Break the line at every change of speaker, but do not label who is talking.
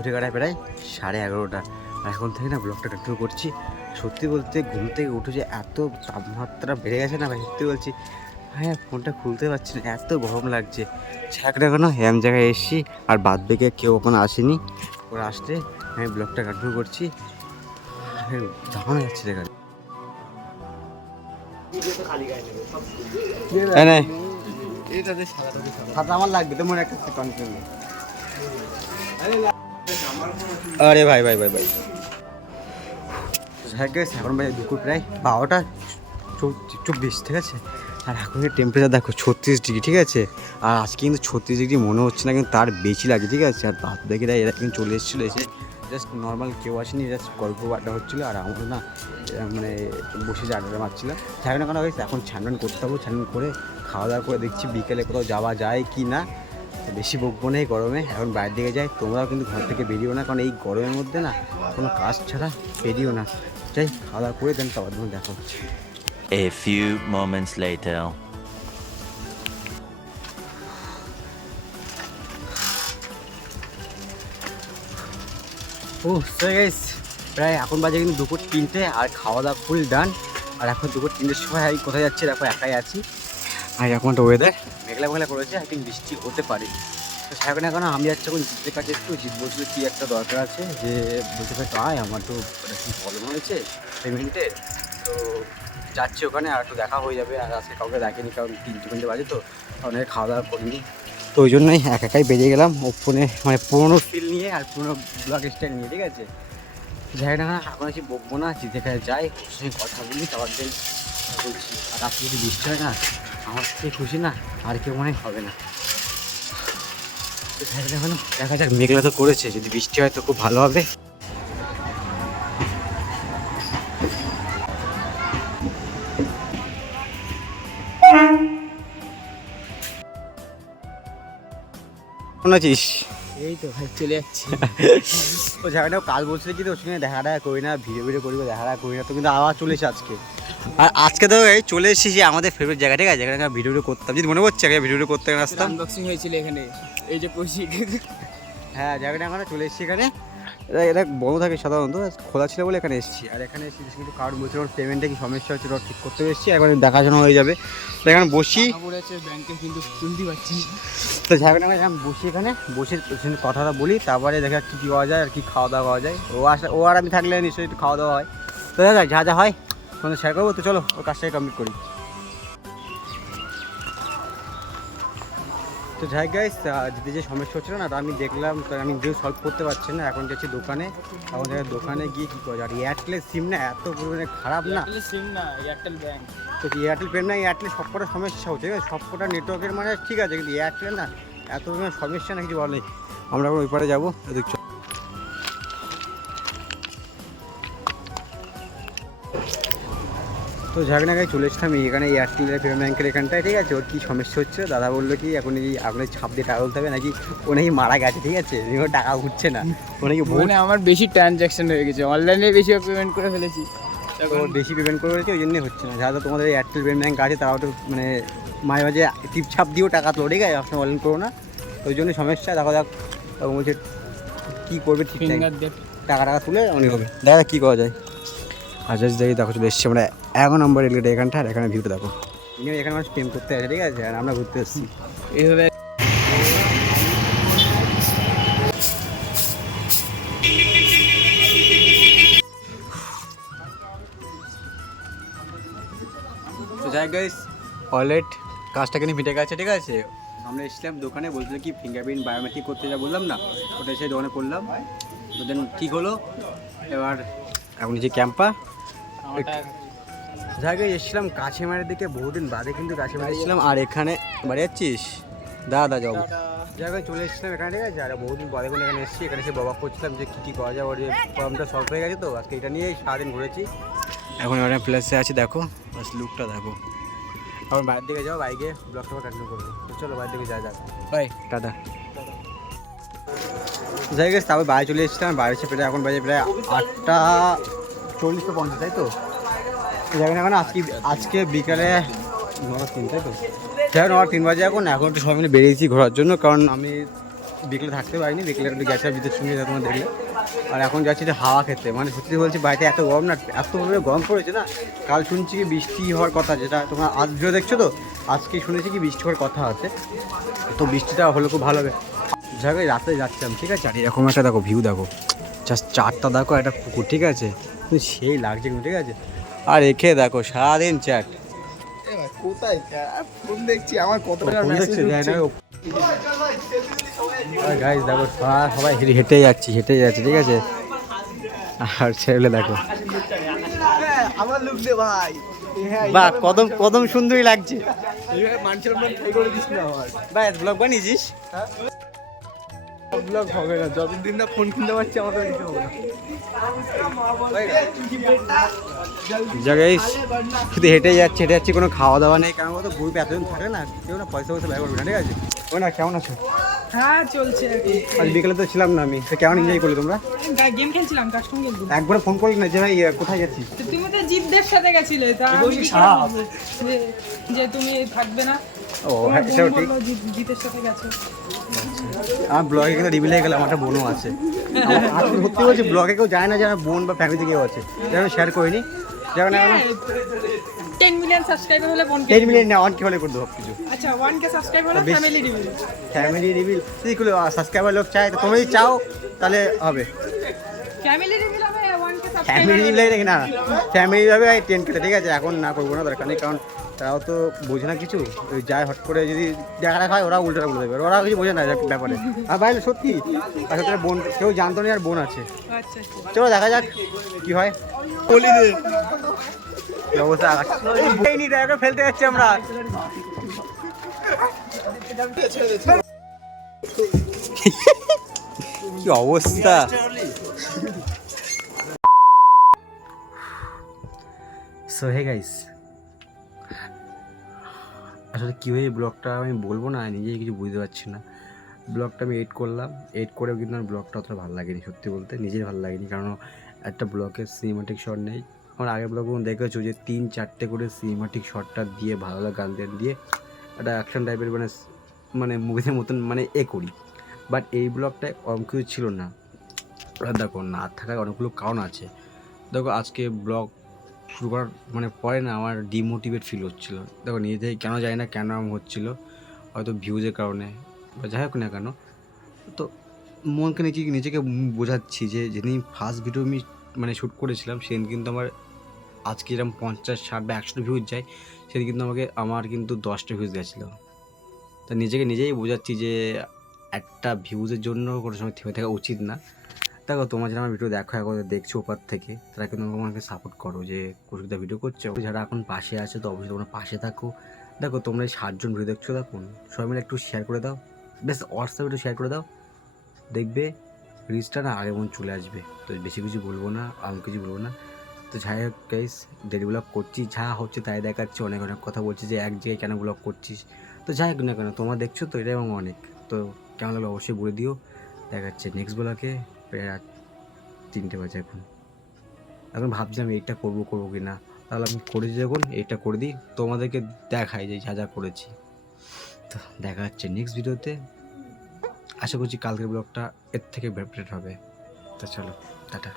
উঠে কাটায় প্রায় সাড়ে এগারোটা। এখন থেকে না ব্লগটা কন্টিনিউ করছি। সত্যি বলতে ঘুম থেকে উঠে যে এত তাপমাত্রা বেড়ে গেছে না ভাই সত্যি বলছি। হ্যাঁ ফোনটা খুলতে পারছি না এত গরম লাগছে। ছাকটা কেন হ্যাম জায়গায় এসছি আর বাদ বেগে কেউ ওখানে আসেনি। ওরা আসলে আমি ব্লগটা কন্টিনিউ করছি। দাঁড়ানো যাচ্ছে দেখা। সাদা আমার লাগবে তো মনে একটা কন্টিনিউ আরে ভাই ভাই ভাই ভাই। হ্যাঁ গেছে, এখন ভাই দুপুর প্রায় বারোটা চব্বিশ, ঠিক আছে? আর এখন টেম্পারেচার দেখো, ছত্রিশ ডিগ্রি ঠিক আছে? আর আজকে কিন্তু ছত্রিশ ডিগ্রি মনে হচ্ছে না, কিন্তু তার বেশি লাগে, ঠিক আছে? আর বাদ দেখে এরা কিন্তু চলে এসেছিল, এসে জাস্ট নর্মাল কেউ আসেনি জাস্ট গল্প আড্ডা হচ্ছিল, আর আমরা না মানে বসে যে আড্ডা মারছিলাম। যাই না কেন এখন ছানন করতে হবে ছানন করে খাওয়া দাওয়া করে দেখছি বিকেলে কোথাও যাওয়া যায় কি না। বেশি বকবো না এই গরমে। এখন বাইরের দিকে যাই তোমরাও কিন্তু ঘর থেকে বেরিও না কারণ এই গরমের মধ্যে না কোনো কাজ ছাড়া বেরিও না। যাই খাওয়া দাওয়া করে দেন তোমার তোমার দেখা হচ্ছে
A few moments later.
ও সে গাইস প্রায় এখন বাজে কিন্তু দুপুর তিনটে আর খাওয়া দাওয়া ফুল ডান আর এখন দুপুর তিনটের সময় কোথায় যাচ্ছি দেখো একাই আছি। আর এখন একটা ওয়েদার মেঘলা মেঘলা করেছে আই থিঙ্ক বৃষ্টি হতে পারে। তো সাহেব না কেন আমি যাচ্ছি এখন জিতের কাছে একটু জিত বলছিল কি একটা দরকার আছে, যে বলতে পারে আয়, আমার তো একটা কি প্রবলেম হয়েছে পেমেন্টের তো যাচ্ছি ওখানে, আর একটু দেখা হয়ে যাবে, আর আজকে কাউকে দেখেনি কারণ তিনটে তিনটে বাজে তো অনেক খাওয়া দাওয়া করিনি। তো ওই জন্যই এক একাই বেরিয়ে গেলাম, ও ফোনে মানে পুরোনো ফিল নিয়ে আর পুরোনো ব্লগ স্টাইল নিয়ে, ঠিক আছে? যাই না এখন আছি বকবো না জিতে খায় যাই, ওর সঙ্গে কথা বলি, তারপর দিন বলছি, আর আজকে যদি বৃষ্টি হয় না আমার থেকে খুশি না আর কেউ মনে হবে না। এখন দেখা যাক মেঘলা তো করেছে যদি বৃষ্টি হয় তো খুব ভালো হবে। কেমন আছিস?
এই তো ভাই চলে যাচ্ছি।
ও জায়গাটাও কাল বলছিল কি তোর সঙ্গে দেখা দেখা করি না ভিডিও ভিডিও করি দেখা দেখা করি না তো কিন্তু আবার চলে এসে আজকে। আর আজকে তো এই চলে এসেছি যে আমাদের ফেভারিট জায়গা ঠিক আছে? যেখানে আমরা ভিডিও করতাম। যদি মনে পড়ছে আগে ভিডিও করতে আসতাম।
আনবক্সিং হয়েছিল এখানে। এই যে কৌশিক
হ্যাঁ জায়গাটা আমরা চলে এসেছি এখানে। এটা এটা বন্ধ থাকে সাধারণত খোলা ছিল বলে এখানে এসেছি। আর এখানে এসে কিন্তু কারণ বলছিল ওর পেমেন্টে কি সমস্যা হচ্ছে ওটা ঠিক করতে এসেছি। এখন দেখাশোনা হয়ে যাবে। তো এখানে বসি।
ব্যাংকে কিন্তু পারছি না।
তো জায়গাটা আমি বসি এখানে। বসে কথাটা বলি তারপরে দেখা যাচ্ছে কী পাওয়া যায় আর কি খাওয়া দাওয়া পাওয়া যায়। ও আসা ও আর আমি থাকলে নিশ্চয়ই একটু খাওয়া দাওয়া হয়। তো দেখা যা যা হয়। তোমাদের শেয়ার করব তো চলো ওর কাজটাকে কমপ্লিট করি। তো যাই গাইস যদি যে সমস্যা হচ্ছিল না তা আমি দেখলাম তো আমি যেও সলভ করতে পারছি না এখন যাচ্ছি দোকানে। এখন দোকানে গিয়ে কী করা যায়? আর এয়ারটেলের সিম না এত পরিমাণে খারাপ না।
এয়ারটেল সিম না এয়ারটেল ব্যাংক
তো এয়ারটেল পেন না এয়ারটেল সবকটা সমস্যা হচ্ছে। ঠিক আছে সবকটা নেটওয়ার্কের মানে ঠিক আছে কিন্তু এয়ারটেল না এত পরিমাণে সমস্যা না কিছু বলে আমরা এখন ওই পারে যাব দেখছ তো ঝাগনাগায় চলে এসেছিলাম এখানে এয়ারটেলের পেমেন্ট ব্যাঙ্কের এখানটায় ঠিক আছে? ওর কী সমস্যা হচ্ছে? দাদা বলল কি এখন কি আপনার ছাপ দিয়ে টাকা তুলতে হবে নাকি ও নাকি মারা গেছে ঠিক আছে? ওর টাকা উঠছে না। ও নাকি
মানে আমার বেশি ট্রানজ্যাকশন হয়ে গেছে অনলাইনে বেশি পেমেন্ট করে ফেলেছি।
তো বেশি পেমেন্ট করে রয়েছে ওই জন্যই হচ্ছে না। যারা তোমাদের এয়ারটেল পেমেন্ট ব্যাঙ্ক আছে তারাও তো মানে মাঝে মাঝে টিপ ছাপ দিয়েও টাকা তোলো ঠিক আছে? সবসময় অনলাইন করো না। ওই জন্য সমস্যা দেখা যাক তখন বলছে কী করবে ঠিক টাকা টাকা তুলে অনেক হবে। দেখা কী করা যায়। আর জাস্ট দেখি, দেখো চলে এসছি আমরা এক নম্বর রেলগেট এখানটা আর এখানে ভিউটা দেখো। এখানে মানুষ প্রেম করতে আসে, ঠিক আছে? আর আমরা ঘুরতে এসেছি।
এইভাবে
গাইস ওয়ালেট কাজটা কিন্তু মিটে গেছে, ঠিক আছে? আমরা এসেছিলাম দোকানে, বলছিল কি ফিঙ্গারপ্রিন্ট বায়োমেট্রিক করতে যা বললাম না, ওটা এসে দোকানে করলাম। তো দেন ঠিক হলো। এবার এখন যে ক্যাম্পা গাইস এসেছিলাম কাছে মারের দিকে বহুদিন বাদে কিন্তু কাছে মারে এসেছিলাম। আর এখানে বাড়ি যাচ্ছিস? দাদা যাও। যাই হোক চলে এসেছিলাম এখানে ঠিক আছে? আর বহুদিন পরে করে এখানে এসেছি এখানে এসে বাবা করছিলাম যে কী কী করা যায় ওর যে প্রবলেমটা সলভ হয়ে গেছে তো আজকে এটা নিয়েই সারাদিন ঘুরেছি। এখন এবার প্লেসে আছি দেখো বাস লুকটা দেখো। এখন বাইরের দিকে যাও বাইকে ব্লগটা কন্টিনিউ করব। তো চলো বাইরের দিকে যা যাক
বাই
যাই গেছে তারপর বাইরে চলে এসেছিলাম বাইরে এসে প্রায় এখন বাজে প্রায় আটটা চল্লিশ তো পঞ্চাশ, তাই তো? যাই এখন আজকে আজকে বিকালে নটা তিন, তাই তো? হোক নটা তিন বাজে এখন এখন একটু সবাই মিলে বেরিয়েছি ঘোরার জন্য, কারণ আমি বিকেলে থাকতে পারিনি, বিকেলে একটু গেছে বিদ্যুৎ সঙ্গে তোমার দেখলে। আর এখন যাচ্ছি যে হাওয়া খেতে। মানে সত্যি বলছি, বাড়িতে এত গরম না, এত পরিমাণে গরম পড়েছে না, কাল শুনছি কি বৃষ্টি হওয়ার কথা, যেটা তোমরা আজ ভিডিও দেখছ তো, আজকে শুনেছি কি বৃষ্টি হওয়ার কথা আছে। তো বৃষ্টিটা হলে খুব ভালো হবে। জায়গায় রাতে যাচ্ছিলাম, ঠিক আছে? আর এরকম একটা, দেখো ভিউ দেখো। জাস্ট চারটা, দেখো, একটা পুকুর, ঠিক আছে? সেই লাগছে কিন্তু ঠিক আছে? আর এখে দেখো সারাদিন চ্যাট
কোথায় ফোন দেখছি আমার কত
গাইস দেখো সবাই সবাই হেঁটে- যাচ্ছি হেঁটে যাচ্ছি ঠিক আছে? আর ছেলে দেখো।
আমার লুক দে ভাই।
বাহ কদম কদম সুন্দরই লাগছে।
মানুষের মন
ব্লগ বানিয়েছিস?
ব্লগ হবে না যতদিন না ফোন কিনতে পারছি আমাকে দিতে হবে না।
জায়গায় শুধু হেঁটে যাচ্ছে হেঁটে যাচ্ছে কোনো খাওয়া দাওয়া নেই কারণ তো গ্রুপে এতজন থাকে না কেউ না পয়সা পয়সা ব্যয় করবে না ঠিক আছে? ও না কেমন আছো?
হ্যাঁ চলছে
আজ বিকেলে তো ছিলাম না আমি তো কেমন এনজয় করলে তোমরা?
গেম খেলছিলাম কাস্টম গেম
একবার ফোন করলি না যে ভাই কোথায় যাচ্ছি?
তো তুমি তো জিতদের সাথে গেছিলে তা যে- তুমি থাকবে না।
ও হ্যাঁ
বোন
সেটাও ঠিক।
জিতের সাথে গেছে।
আমার ব্লগে কিন্তু রিভিল হয়ে গেলে আমার একটা বোনও আছে। সত্যি বলছি ব্লগে কেউ যায় না যে আমার বোন বা ফ্যামিলিতে কেউ আছে। যেন শেয়ার করিনি। যেমন
টেন মিলিয়ন সাবস্ক্রাইবার হলে বোনকে
টেন মিনিট না অন হলে করে দেবো কিছু
আচ্ছা হলে ফ্যামিলি রিভিউ
ফ্যামিলি রিভিল যদি সাবস্ক্রাইবার লোক চায় তো যদি চাও তাহলে হবে।
ফ্যামিলি হবে
ফ্যামিলি রিভিল না? ফ্যামিলি ভাবে টেন কেটে ঠিক আছে এখন না করব না দরকার নেই কারণ তারাও তো বোঝে না কিছু। ওই যায় হট করে যদি দেখা দেখা হয় ওরা উল্টোটা বলে দেবে। ওরা কিছু বোঝে না ব্যাপারে। আর বাইরে সত্যি আর সত্যি বোন কেউ জানতো না আর বোন আছে।
আচ্ছা আচ্ছা।
চলো দেখা যাক কি হয়। অবস্থা? ফেলতে যাচ্ছি আমরা। কি অবস্থা? সো হে গাইস আসলে কীভাবে ব্লগটা আমি বলব না, নিজেই কিছু বুঝতে পারছি না। ব্লগটা আমি এড করলাম। এড করেও কিন্তু আমার ব্লগটা অতটা ভালো লাগেনি, সত্যি বলতে। নিজের ভালো লাগেনি, কারণ একটা ব্লগের সিনেমাটিক শট নেই। আমার আগের ব্লগগুলো দেখেছ যে তিন চারটে করে সিনেমাটিক শটটা দিয়ে, ভালো ভালো গান দিয়ে একটা অ্যাকশন টাইপের মানে মানে মুভিদের মতন মানে এ করি। বাট এই ব্লগটায় কম কিছু ছিল না। দেখো, না থাকার অনেকগুলো কারণ আছে। দেখো, আজকে ব্লগ শুরু করার মানে পরে না আমার ডিমোটিভেট ফিল হচ্ছিল। দেখো নিজে থেকে কেন জানি না কেন আমার হচ্ছিল। হয়তো ভিউজের কারণে, বা যাই হোক না কেন। তো মনকে নিজে, নিজেকে বোঝাচ্ছি যে যেদিন ফার্স্ট ভিডিও আমি মানে শ্যুট করেছিলাম, সেদিন কিন্তু আমার আজকে যেরকম পঞ্চাশ, ষাট বা একশো ভিউজ যায়, সেদিন কিন্তু আমাকে, আমার কিন্তু দশটা ভিউজ গেছিল। তা নিজেকে নিজেই বোঝাচ্ছি যে একটা ভিউজের জন্য কোনো সময় থেমে থাকা উচিত না। দেখো, তোমার যারা আমার ভিডিও দেখো, এখন দেখছ ওপার থেকে, তারা কিন্তু আমাকে সাপোর্ট করো যে কুসুদা ভিডিও করছে। যারা এখন পাশে আছে, তো অবশ্যই তোমরা পাশে থাকো। দেখো, তোমরা এই সাতজন ভিডিও দেখছ, দেখুন। সবাই মিলে একটু শেয়ার করে দাও। বেশ হোয়াটসঅ্যাপে একটু শেয়ার করে দাও। দেখবে রিচটা না আগে মন চলে আসবে। তো বেশি কিছু বলব না আমি কিছু বলব না। তো যাই হোক গাইস ডেলি ব্লগ করছি। যা হচ্ছে তাই দেখাচ্ছি, অনেক অনেক কথা বলছি যে এক জায়গায় কেন ব্লগ করছিস। তো যাই হোক না কেন, তোমরা দেখছ তো, এটাই এবং অনেক। তো কেমন লাগল অবশ্যই বলে দিও। দেখাচ্ছে নেক্সট ব্লগে প্রায় রাত তিনটে বাজে এখন। এখন ভাবছিলাম এইটা করব করব কি না তাহলে আমি করেছি যখন, এইটা করে দিই। তোমাদেরকে দেখাই যে যা যা করেছি। তো দেখা হচ্ছে নেক্সট ভিডিওতে আশা করছি কালকের ব্লগটা এর থেকে বেটার হবে। তো চলো, টাটা।